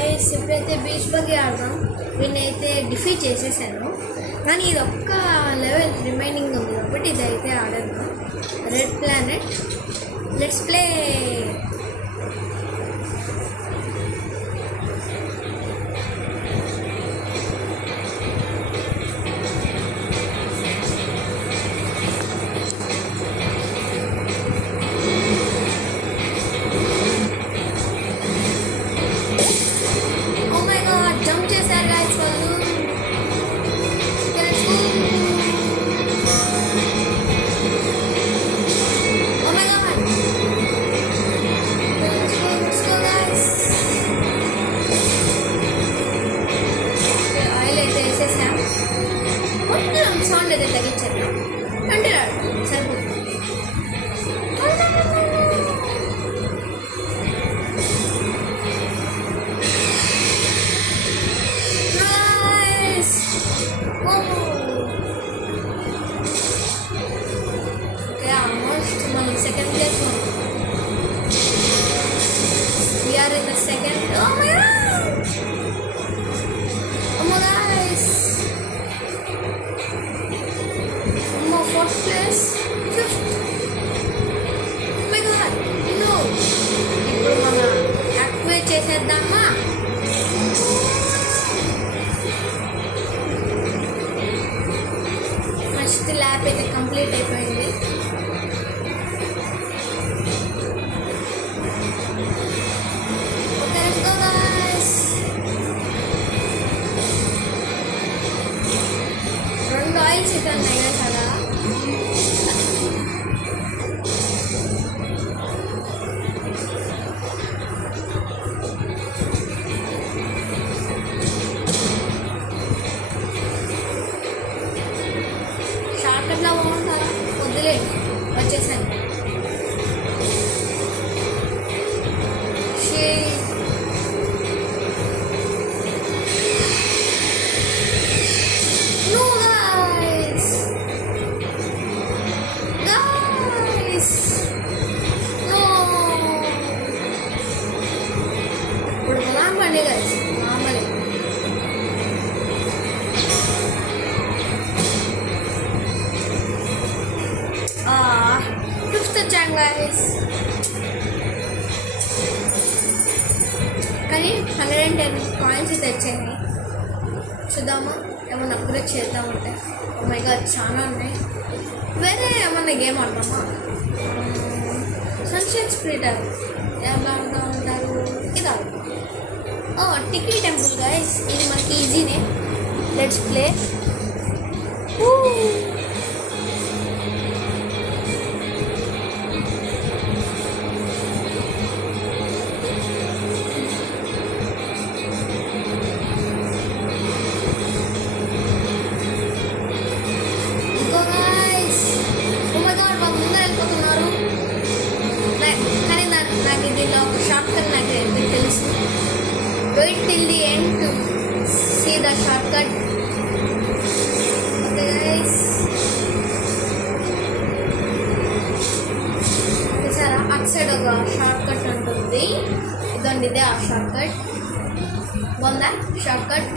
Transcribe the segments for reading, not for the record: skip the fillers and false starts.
గాయస్, ఇప్పుడైతే beach buggy ఆడదాం. వీళ్ళైతే డిఫీట్ చేసేసాను, కానీ ఇది ఒక్క లెవెల్ రిమైనింగ్ ఉంది కాబట్టి ఇది అయితే ఆడదాం. Red planet, let's play. Sound అయితే తగ్గించాను అంటే సరిపోతుంది. ఓకే, ఆల్మోస్ట్ మనం second place we are in the second. Oh my God, oh my guys, fourth place, fifth. Oh my god, no. ఇప్పుడు మనం యాక్టివేట్ చేసేద్దామా? ఫస్ట్ ల్యాప్ అయితే కంప్లీట్ అయిపోయింది. Okay, let's go guys. 2 ఆయిల్స్ అయితే ఉన్నాయి కదా. షార్ట్కట్లో బాగుంటారా? వద్దులే, వచ్చేసాను. ఇప్పుడు పొలం పండి గైస్, మామూలు. ఫిఫ్త్ వచ్చాను గైస్, కానీ 110 కాయిన్స్ అయితే వచ్చాయి. చూద్దామా ఏమన్నా అప్గ్రేడ్ చేద్దామంటే. ఓ మై గాడ్, చాలా ఉన్నాయి. వేరే ఏమన్నా గేమ్ ఆడదామా? సన్షైన్ స్ప్లిటర్ ఎలా ఆడుతూ ఉంటారు? ఇది ఆడుతాం. టికీ టెంపుల్ గైస్, ఇది మనకి ఈజీనే. Let's play. కానీ దీనిలో ఒక షార్ట్కట్ నాకు తెలుసు. Wait till the end to see the shortcut. Okay guys, చూసారా అటు సైడ్ ఒక షార్ట్కట్ ఉంటుంది. ఇదండి, ఇదే ఆ షార్ట్కట్. బాగుందా షార్ట్కట్?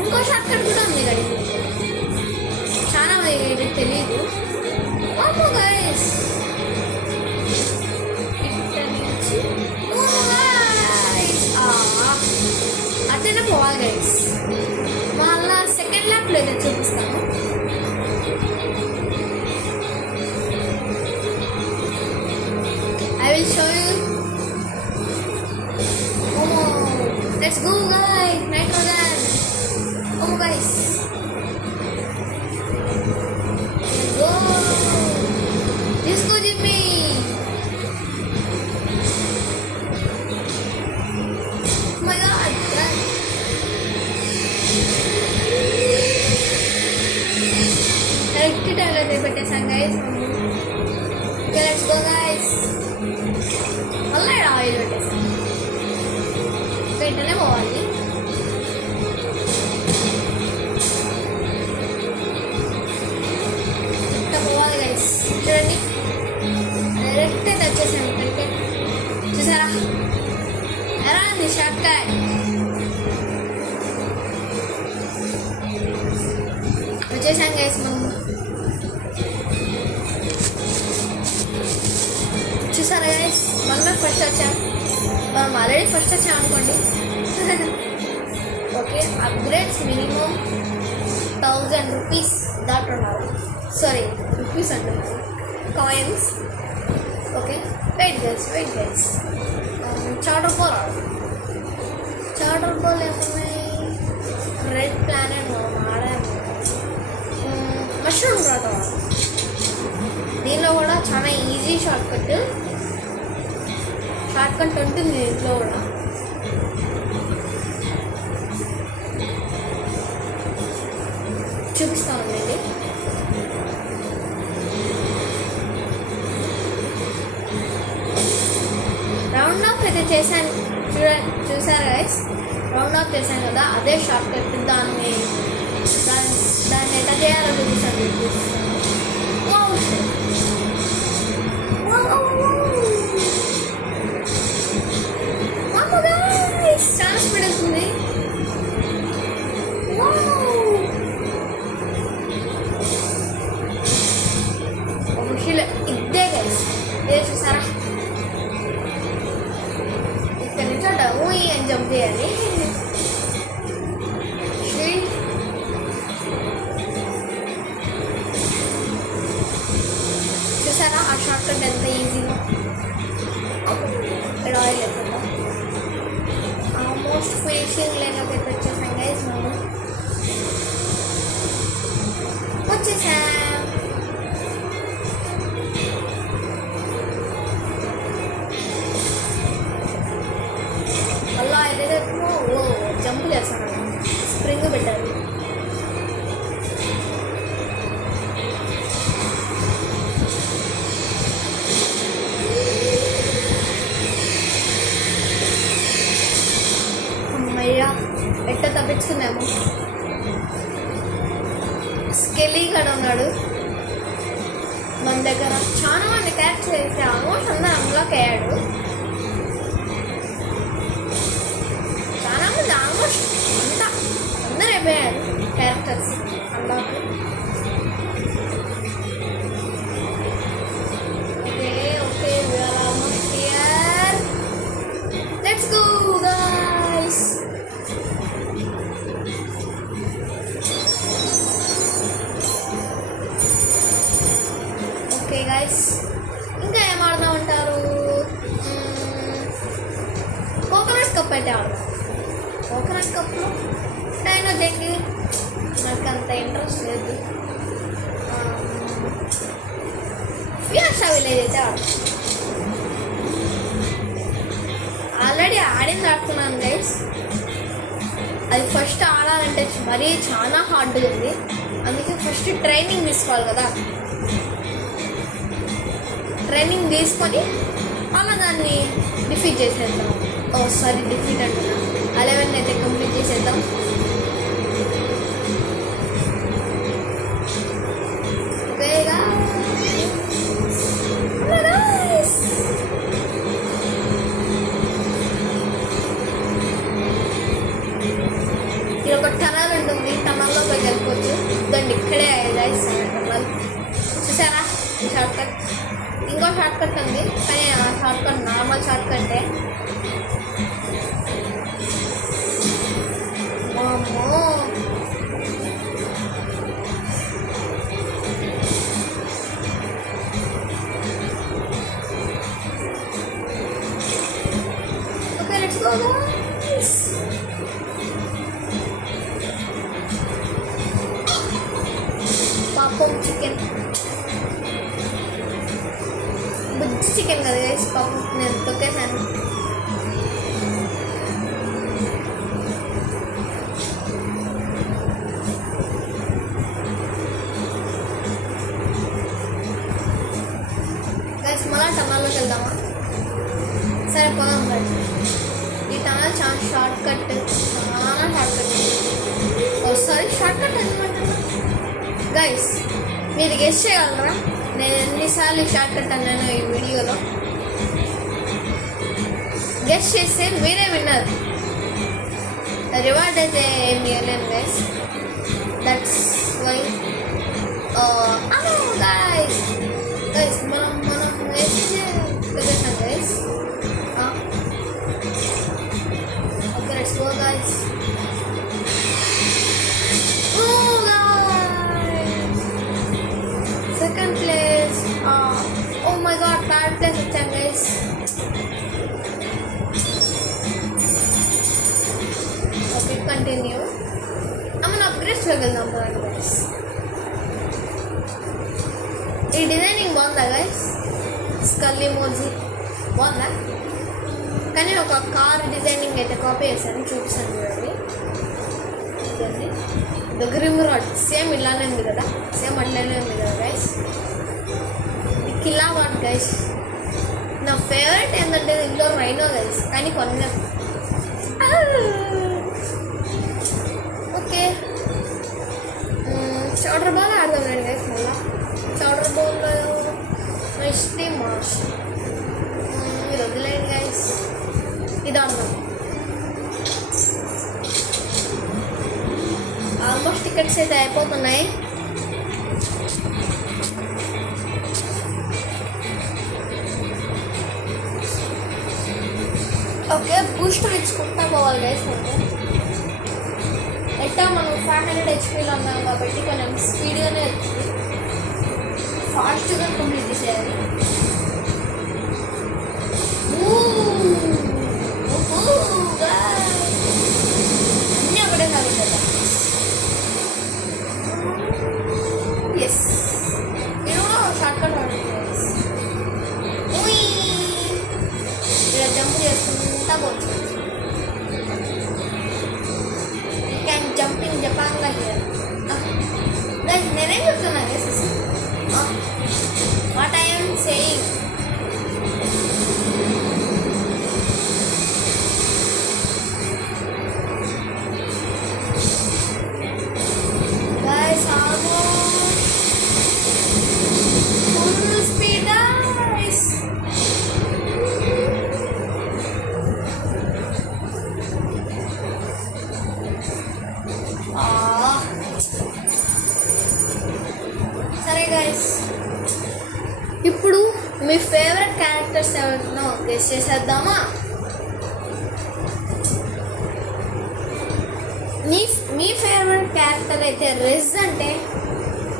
ఇంకో షార్ట్కట్ కూడా ఉంది కదా, చాలా తెలీదు. ఓ గైస్, అట్లనే పోవాలి గైస్. మళ్ళా సెకండ్ ల్యాప్లో అయితే చూపిస్తాను. I will show you. Let's go guys, nitrogen. Oh guys, go తీసుకో జిమ్మి. కరెక్ట్ టైంలో అయితే పెట్టేసాం గైస్. Okay, let's go guys. మళ్ళీ ఆయిల్ పెట్టేసాం. వెంటనే పోవాలి. Short cut. వచ్చేసాం గైస్ మనం. చూసారా గైస్, మనం ఫస్ట్ వచ్చాం. మనం ఆల్రెడీ ఫస్ట్ వచ్చాం అనుకోండి. ఓకే, అప్గ్రేడ్స్ మినిమం 1000 రూపీస్ దాటున్నారు. సారీ, రూపీస్ అంటున్నారు, coins. Okay, wait guys. Charter ball ఏమున్నాయి? రెడ్ ప్లానెట్ మనం ఆడాము. మష్రూమ్ రాట, దీనిలో కూడా చాలా ఈజీ షార్ట్ కట్ ఉంటుంది దీంట్లో కూడా. చూపిస్తామండి. రౌండ్ ఆఫ్ అయితే చేశాను, చూసారా గైస్? రౌండ్ ఆఫ్ చేశాను కదా, అదే షార్ట్ కట్. దాన్ని ఎట్లా చేయాలో చూపిస్తాను. చాలా స్పీడ్ అవుతుంది. ఇదే గైస్, ఇదే చూసారా? ఇక్కడ నుంచి ఊయి అని జంప్ చేయాలి. చూసారా ఆ షార్ట్ కట్ ఎంత ఈజీగా? ఇక్కడ ఆయిల్ అవుతుందా? ఆల్మోస్ట్ ఫినిషింగ్ లైన్లోకి అయితే వచ్చేసాం గైస్. మనం వచ్చేసాం. అలా ఏదైతే జంప్ చేస్తాను, స్ప్రింగ్ పెట్టాలి. అమ్మయ్యా, ఎట్ట తప్పించుకున్నాము. స్కెలీ కూడా ఉన్నాడు మన దగ్గర. చాలా మంది క్యాప్చర్ చేస్తే ఆల్మోస్ట్ అందరూ అన్లాక్ అయ్యాడు. చాలా మంది ఆల్మోస్ట్ అందరూ అయిపోయారు characters unlock. Okay, we are almost here. Let's go guys. Okay guys, ఇంకా ఏం ఆడదాం అంటారు? కోకోనట్ కప్ అయితే ఆడదాం. కోకోనట్ కప్లో డైనో జెంగి నాకు అంత ఇంట్రెస్ట్ లేదు. ఫియాషా విలేజ్ అయితే ఆడదాం. ఆల్రెడీ ఆడింది ఆడుతున్నాను గైస్. అది ఫస్ట్ ఆడాలంటే మరీ చాలా హార్డ్గా ఉంది. అందుకే ఫస్ట్ ట్రైనింగ్ తీసుకోవాలి కదా. ట్రైనింగ్ తీసుకొని అలా దాన్ని డిఫీట్ చేసేద్దాం. సారీ, డిఫీట్ అంటున్నా, 11 అయితే కంప్లీట్ చేసేద్దాం. ఓకే ఇది ఒక టనల్ ఉంటుంది, టనల్లో పోయి వెళ్ళిపోవచ్చు. దాన్ని ఇక్కడే గైస్ టనల్. చూసారా ఈ షార్ట్ కట్? ఇంకో షార్ట్ కట్ ఉంది, కానీ ఆ షార్ట్ కట్ నార్మల్ షార్ట్ కట్టే. అమ్మో, ఓకే లెట్స్ గో గైస్. పాపం చికెన్, బుజ్జి చికెన్ కదా గైస్. పాపం నేను తొక్కేసాను. గైస్ మళ్ళా టమాలోకి వెళ్దామా? సరే పోదాం గైస్. ఈ టమాల్ చాలా షార్ట్ కట్, చాలా short cut. Sorry, short cut అనమాట గైస్. మీరు గెస్ చేయగలరా నేను ఎన్నిసార్లు షార్ట్ కట్ అన్నాను ఈ వీడియోలో? గెస్ట్ చేస్తే మీరే విన్నారు. రివార్డ్ అయితే ఏం ఇవ్వలేను guys. That's why guys guys మనం వేసేసాం guys. Okay let's go guys. Second place. Oh my god third place వచ్చాం గైస్. Okay continue. మనం అప్గ్రేడ్స్ వెళ్దాం గైస్. ఈ డిజైనింగ్ బాగుందా గైస్? స్కల్ ఇమోజీ బాగుందా? కానీ ఒక కార్ డిజైనింగ్ అయితే కాపీ చేశాను, చూపిస్తాను చూడండి. ఇదండి ద గ్రిమ్ రాడ్, సేమ్ ఇలానే ఉంది కదా, సేమ్ అట్లానే ఉంది కదా గైస్. ఇది కిల్లా వాట్ గైస్. నా ఫేవరెట్ ఏంటంటే ఇంట్లో రైనో గైస్, కానీ కొన్నాం. ఓకే చౌడర్ బాల్ ఆడదాం రండి గైస్. మళ్ళీ చౌడర్ బాల్ ఇస్తే మార్చ్ మీరు వదిలేండి గైస్. ఇది ఆడదాం. ఆల్మోస్ట్ టికెట్స్ అయితే అయిపోతున్నాయి. ఓకే బూస్టర్ ఇచ్చుకుంటా పోవాలి గైస్. అంటే ఎట్టా మనం 500 హెచ్పీలో ఉన్నాం కాబట్టి కొంచెం స్పీడ్గానే వెళ్తుంది, ఫాస్ట్గా కంప్లీట్ చేయాలి. అన్నీ ఒకటే కాదు కదా. ఎస్ నేను షార్ట్ కట్ ఆడుతుంది. ఇలా జంప్ చేసుకుంటా పోవచ్చు. క్యాన్ జంపింగ్ జపాన్లో హియర్. నేనేం చెప్తున్నా what I am saying. Guys, almost full speed guys. సరే గైస్, ఇప్పుడు మీ ఫేవరెట్ క్యారెక్టర్స్ ఎవరినో గెస్ చేసేద్దామా? మీ ఫేవరెట్ క్యారెక్టర్ అయితే రెజ్ అంటే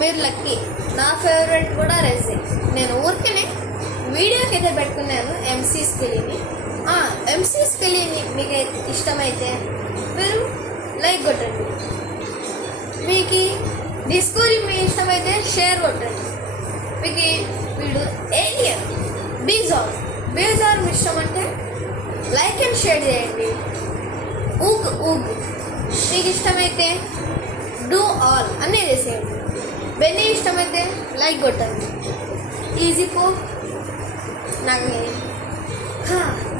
మీరు లక్కీ. నా ఫేవరెట్ కూడా రెజ్. నేను ఊరికనే వీడియోకి అయితే పెట్టుకున్నాను ఎంసీ స్కెలీని. ఎంసీ స్కెలీని మీకు ఇష్టమైతే మీరు లైక్ కొట్టండి. మీకు డిస్కవరీ మీ ఇష్టమైతే షేర్ కొట్టండి. మీకు వీడు ఏలియన్ బీజార్ మీ ఇష్టం అంటే లైక్ అండ్ షేర్ చేయండి. ఊగ్ మీకు ఇష్టమైతే డూ ఆల్ అన్నీ చేసేయండి. బెన్నీ ఇష్టమైతే లైక్ కొట్టండి. ఈజీ పో. నాకు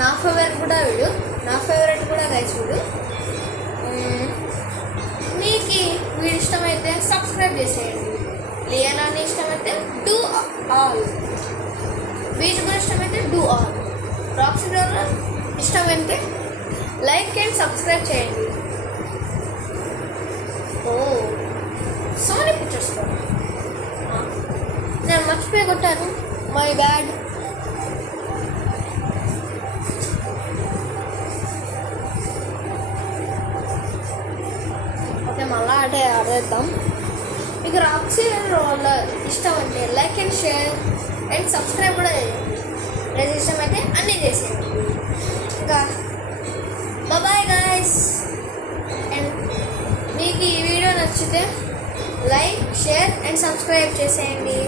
నా ఫేవరెట్ కూడా వీడు, నా ఫేవరెట్ కూడా గైస్ వీడు. మీకు వీడు ఇష్టమైతే సబ్స్క్రైబ్ చేసేయండి. లియానాని ఇష్టమైతే డూ ఆల్, బీచ్ కూడా ఇష్టమైతే డూ ఆల్, రాక్సీ డోర్ ఇష్టమైతే లైక్ అండ్ సబ్స్క్రైబ్ చేయండి. సో మెనీ పిక్చర్స్ నేను మర్చిపోయి కొట్టాను, మై బ్యాడ్. ఓకే మళ్ళీ ఆడేద్దాం. మీకు రాక్సీ వాళ్ళ ఇష్టం అంటే like and share and subscribe కూడా చేయండి. రేజ్ ఇష్టం అయితే అన్నీ చేసేయండి. ఇంకా బాయ్ గాయస్. అండ్ మీకు ఈ వీడియో నచ్చితే లైక్ షేర్ అండ్ సబ్స్క్రైబ్ చేసేయండి.